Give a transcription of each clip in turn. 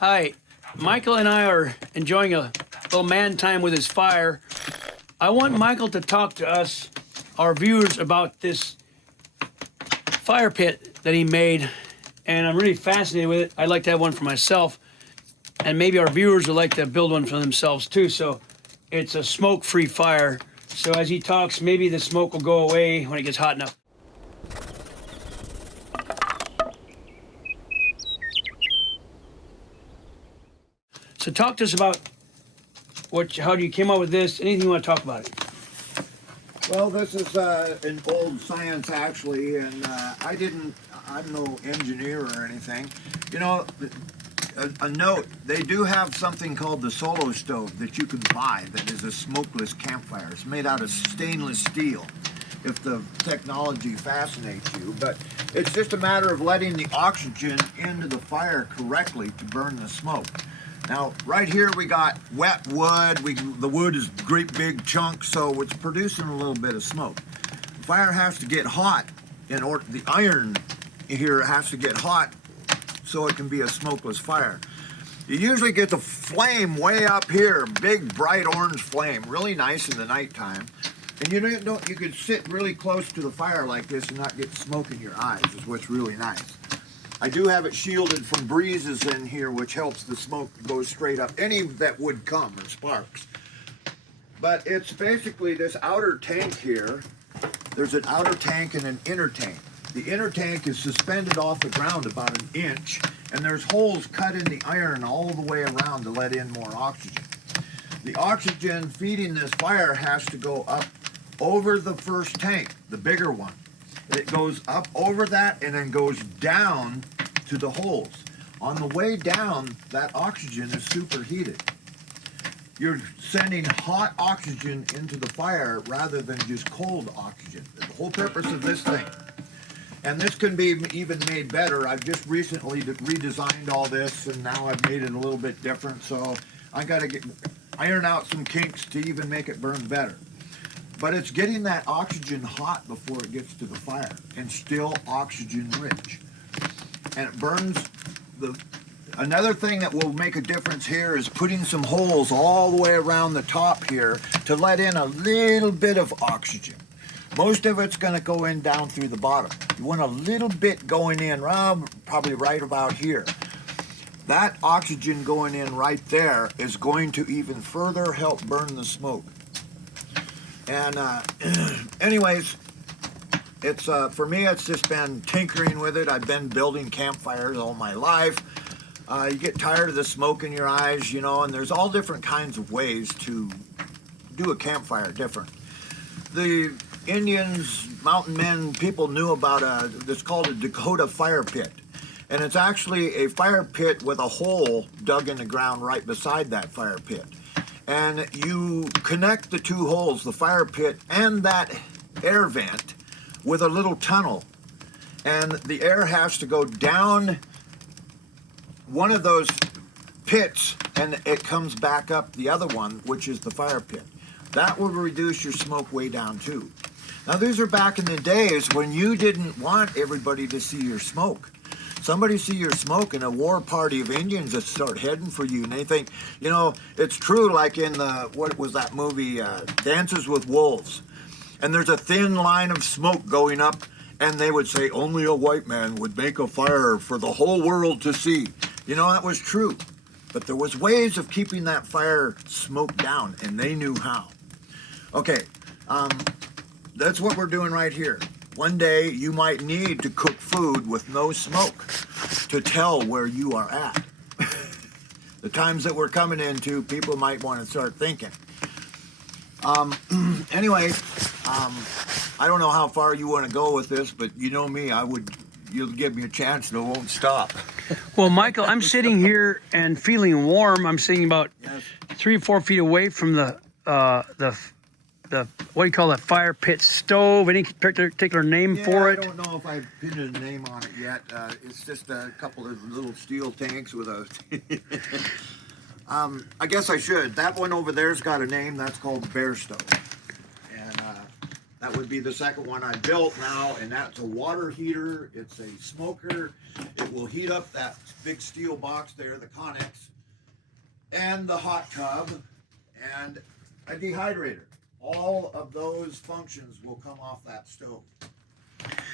Hi, Michael and I are enjoying a little man time with his fire. I want Michael to talk to us, our viewers, about this fire pit that he made, and I'm really fascinated with it. I'd like to have one for myself, and maybe our viewers would like to build one for themselves too. So it's a smoke-free fire. So as he talks, maybe the smoke will go away when it gets hot enough. So talk to us about how you came up with this, anything you want to talk about it. Well, this is an old science actually, and I'm no engineer or anything. You know, a note, they do have something called the solo stove that you can buy that is a smokeless campfire. It's made out of stainless steel, if the technology fascinates you, but it's just a matter of letting the oxygen into the fire correctly to burn the smoke. Now, right here we got wet wood. The wood is great big chunks, so it's producing a little bit of smoke. The fire has to get hot in order, the iron here has to get hot so it can be a smokeless fire. You usually get the flame way up here, big bright orange flame, really nice in the nighttime. And you could sit really close to the fire like this and not get smoke in your eyes, is what's really nice. I do have it shielded from breezes in here, which helps the smoke go straight up, any that would come, or sparks. But it's basically this outer tank here. There's an outer tank and an inner tank. The inner tank is suspended off the ground about 1 inch, and there's holes cut in the iron all the way around to let in more oxygen. The oxygen feeding this fire has to go up over the first tank, the bigger one. It goes up over that and then goes down to the holes. On the way down, that oxygen is superheated. You're sending hot oxygen into the fire rather than just cold oxygen. The whole purpose of this thing. And this can be even made better. I've just recently redesigned all this, and now I've made it a little bit different. So I got to iron out some kinks to even make it burn better. But it's getting that oxygen hot before it gets to the fire, and still oxygen rich. And it burns another thing that will make a difference here is putting some holes all the way around the top here to let in a little bit of oxygen. Most of it's going to go in down through the bottom. You want a little bit going in, probably right about here. That oxygen going in right there is going to even further help burn the smoke. And anyways, it's for me, it's just been tinkering with it. I've been building campfires all my life. You get tired of the smoke in your eyes, you know, and there's all different kinds of ways to do a campfire different. The Indians, mountain men, people knew about it's called a Dakota fire pit. And it's actually a fire pit with a hole dug in the ground right beside that fire pit. And you connect the two holes, the fire pit and that air vent, with a little tunnel. And the air has to go down one of those pits, and it comes back up the other one, which is the fire pit. That will reduce your smoke way down too. Now these are back in the days when you didn't want everybody to see your smoke. Somebody see your smoke and a war party of Indians that start heading for you, and they think, you know, it's true, like in what was that movie, Dances with Wolves. And there's a thin line of smoke going up, and they would say, only a white man would make a fire for the whole world to see. You know, that was true. But there was ways of keeping that fire smoke down, and they knew how. Okay, that's what we're doing right here. One day you might need to cook food with no smoke to tell where you are at. The times that we're coming into, people might want to start thinking. Anyway, I don't know how far you want to go with this, but you know me, you'll give me a chance and it won't stop. Well, Michael, I'm sitting here and feeling warm. I'm sitting about 3 or 4 feet away from the what do you call that, fire pit stove? Any particular name for it? I don't know if I've pinned a name on it yet. It's just a couple of little steel tanks with a... I guess I should. That one over there's got a name. That's called Bear Stove. And that would be the second one I built now, and that's a water heater. It's a smoker. It will heat up that big steel box there, the Connex, and the hot tub, and a dehydrator. All of those functions will come off that stove.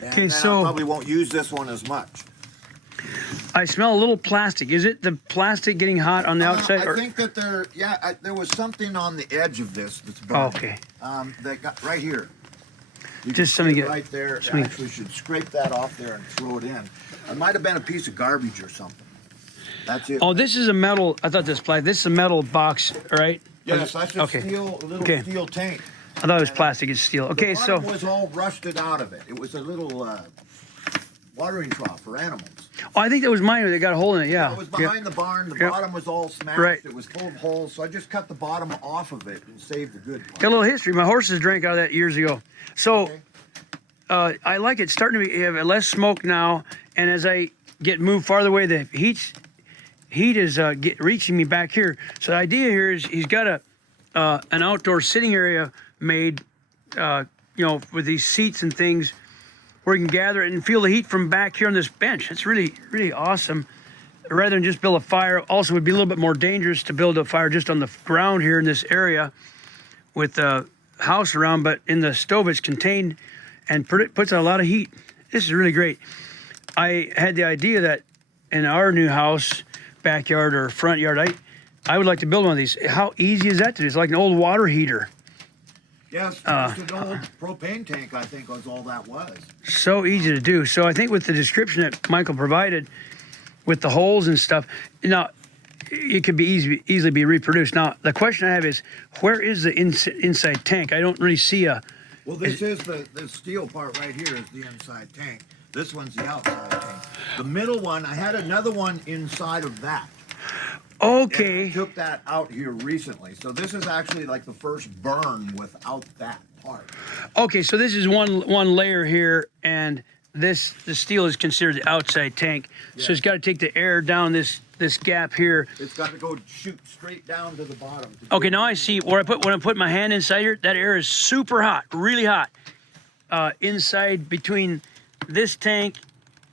And Okay, then so I probably won't use this one as much. I smell a little plastic. Is it the plastic getting hot on the outside? I think that there was something on the edge of this that's burning. Oh, okay. That got right here. You Just can something see it get right there. something- Actually, should scrape that off there and throw it in. It might have been a piece of garbage or something. That's it. Oh, this is a metal. I thought this plastic. This is a metal box, right? yes, that's a okay. little Okay. steel tank. I thought it was plastic. It's steel. Okay, The so bottom was all rusted out of it. It was a little watering trough for animals. oh, I think that was mine. They got a hole in it. Yeah. It was behind the barn. The Yep. bottom was all smashed. Right. It was full of holes, so I just cut the bottom off of it and saved the good part. Got a little history. My horses drank out of that years ago. So Okay. I like it. Starting to have less smoke now, and as I get moved farther away, the heat is reaching me back here. So the idea here is he's got an outdoor sitting area made, with these seats and things where you can gather it and feel the heat from back here on this bench. It's really, really awesome. Rather than just build a fire, also would be a little bit more dangerous to build a fire just on the ground here in this area with a house around, but in the stove it's contained and puts out a lot of heat. This is really great. I had the idea that in our new house, backyard or front yard, I would like to build one of these. How easy is that to do? It's like an old water heater. Yes, just an old propane tank, I think, was all that was. So easy to do. So I think with the description that Michael provided, with the holes and stuff, now it could be easily be reproduced. Now the question I have is, where is the inside tank? I don't really see a. Well, this is the steel part right here is the inside tank. This one's the outside tank. The middle one, I had another one inside of that. Okay. And I took that out here recently. So this is actually like the first burn without that part. Okay, so this is one layer here, and the steel is considered the outside tank. Yeah. So it's got to take the air down this gap here. It's got to go shoot straight down to the bottom. Okay, now I see where when I put my hand inside here, that air is super hot, really hot. Inside between this tank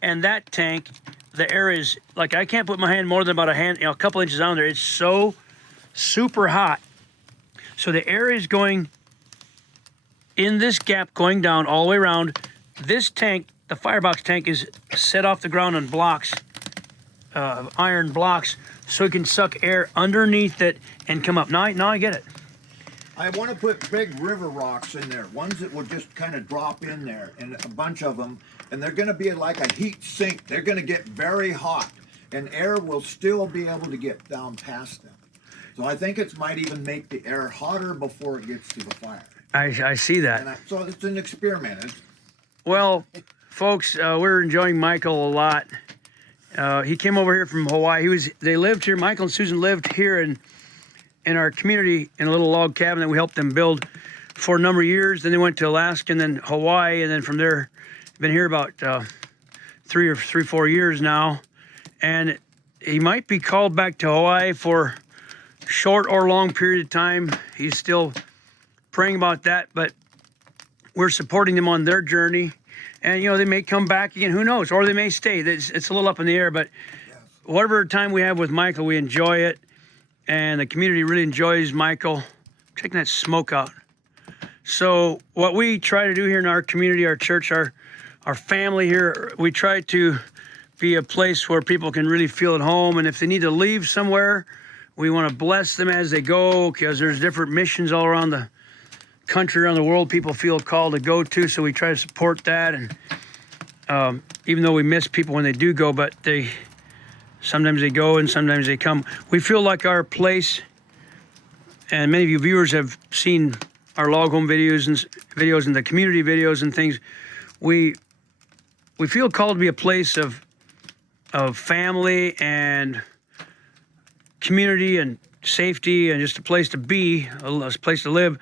and that tank, the air is like I can't put my hand more than about a couple inches down there. It's so super hot. So the air is going in this gap, going down all the way around. This tank, the firebox tank, is set off the ground on blocks, iron blocks, so it can suck air underneath it and come up. Now I get it. I want to put big river rocks in there, ones that will just kind of drop in there, and a bunch of them, and they're going to be like a heat sink. They're going to get very hot, and air will still be able to get down past them. So I think it might even make the air hotter before it gets to the fire. I see that. So it's an experiment. Well, folks, we're enjoying Michael a lot. He came over here from Hawaii. They lived here. Michael and Susan lived here in our community in a little log cabin that we helped them build for a number of years. Then they went to Alaska and then Hawaii, and then from there, been here about 4 years now. And he might be called back to Hawaii for short or long period of time. He's still praying about that, but we're supporting them on their journey. And, they may come back again, who knows, or they may stay. It's a little up in the air, but whatever time we have with Michael, we enjoy it. And the community really enjoys Michael. Checking that smoke out. So what we try to do here in our community, our church, our family here, we try to be a place where people can really feel at home. And if they need to leave somewhere, we want to bless them as they go, because there's different missions all around the country, around the world, people feel called to go to. So we try to support that. And even though we miss people when they do go, but sometimes they go and sometimes they come. We feel like our place, and many of you viewers have seen our log home videos and the community videos and things. We feel called to be a place of family and community and safety, and just a place to be, a place to live,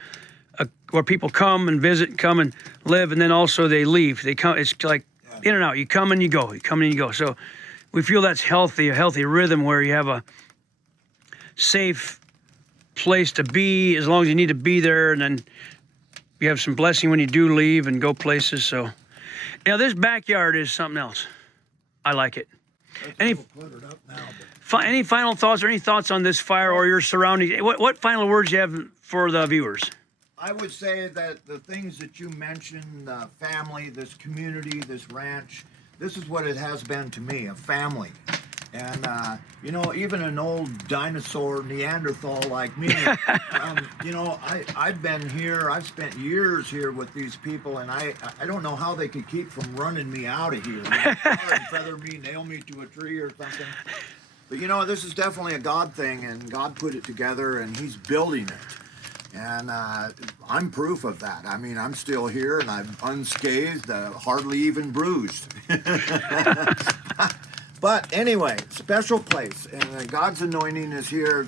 where people come and visit, come and live, and then also they leave. They come. It's like in and out. You come and you go. You come and you go. So we feel that's healthy, a healthy rhythm where you have a safe place to be as long as you need to be there, and then you have some blessing when you do leave and go places. So, this backyard is something else. I like it. Any cluttered up now, any final thoughts or any thoughts on this fire or your surroundings? What final words you have for the viewers? I would say that the things that you mentioned, family, this community, this ranch, this is what it has been to me, a family. And, even an old dinosaur Neanderthal like me, I've been here, I've spent years here with these people, and I don't know how they could keep from running me out of here. Feather me, nail me to a tree or something. But, this is definitely a God thing, and God put it together, and He's building it. And I'm proof of that. I mean, I'm still here, and I'm unscathed, hardly even bruised. But anyway, special place, and God's anointing is here.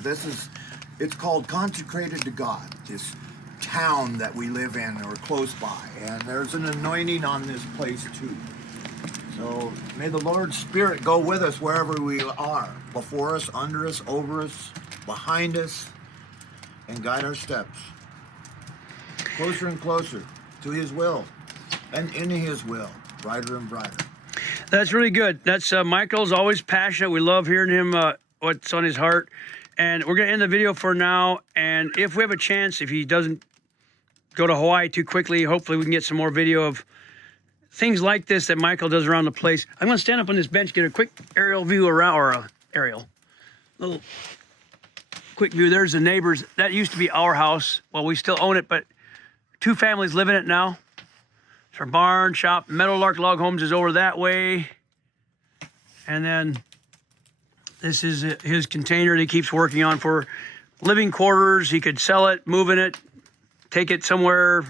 It's called Consecrated to God, this town that we live in or close by. And there's an anointing on this place too. So may the Lord's Spirit go with us wherever we are, before us, under us, over us, behind us, and guide our steps closer and closer to His will, and in His will, brighter and brighter. That's really good. That's Michael's always passionate. We love hearing him, what's on his heart. And we're going to end the video for now. And if we have a chance, if he doesn't go to Hawaii too quickly, hopefully we can get some more video of things like this that Michael does around the place. I'm going to stand up on this bench, get a quick aerial view around, or little quick view. There's the neighbors. That used to be our house. Well, we still own it, but 2 families live in it now. It's our barn shop. Meadowlark Log Homes is over that way. And then this is his container that he keeps working on for living quarters. He could sell it, move in it, take it somewhere.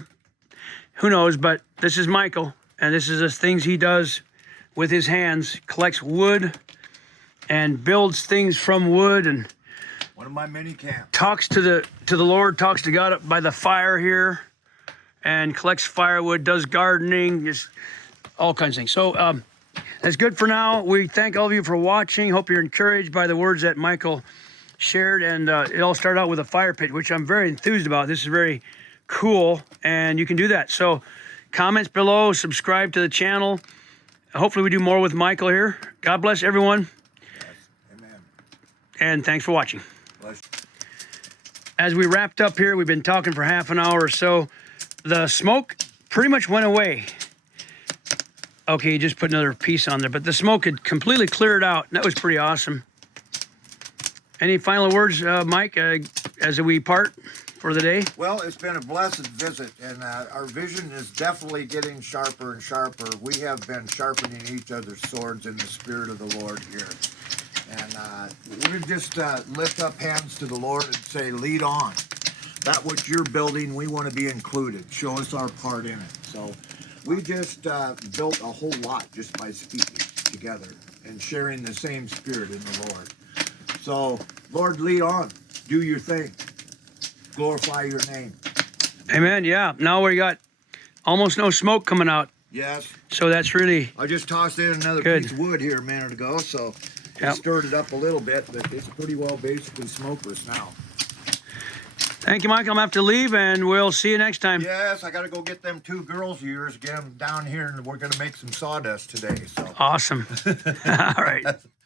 Who knows? But this is Michael, and this is the things he does with his hands. Collects wood and builds things from wood, and one of my mini camps. Talks to the Lord, talks to God up by the fire here, and collects firewood, does gardening, just all kinds of things. So that's good for now. We thank all of you for watching. Hope you're encouraged by the words that Michael shared. And it all started out with a fire pit, which I'm very enthused about. This is very cool, and you can do that. So comments below, subscribe to the channel. Hopefully we do more with Michael here. God bless everyone. Yes. Amen. And thanks for watching. Bless. As we wrapped up here, we've been talking for half an hour or so. The smoke pretty much went away. Okay, you just put another piece on there, but the smoke had completely cleared out. That was pretty awesome. Any final words, Mike, as we part for the day? Well, it's been a blessed visit, and our vision is definitely getting sharper and sharper. We have been sharpening each other's swords in the Spirit of the Lord here. And we just lift up hands to the Lord and say, lead on. That what you're building, we want to be included. Show us our part in it. So we just built a whole lot just by speaking together and sharing the same Spirit in the Lord. So, Lord, lead on. Do your thing. Glorify your name. Amen. Yeah. Now we got almost no smoke coming out. Yes. So that's really I just tossed in another good. piece of wood here a minute ago, so Yep. stirred it up a little bit, but it's pretty well basically smokeless now. Thank you, Michael. I'm going to have to leave, and we'll see you next time. Yes, I got to go get them 2 girls of yours, get them down here, and we're going to make some sawdust today. So Awesome. All right.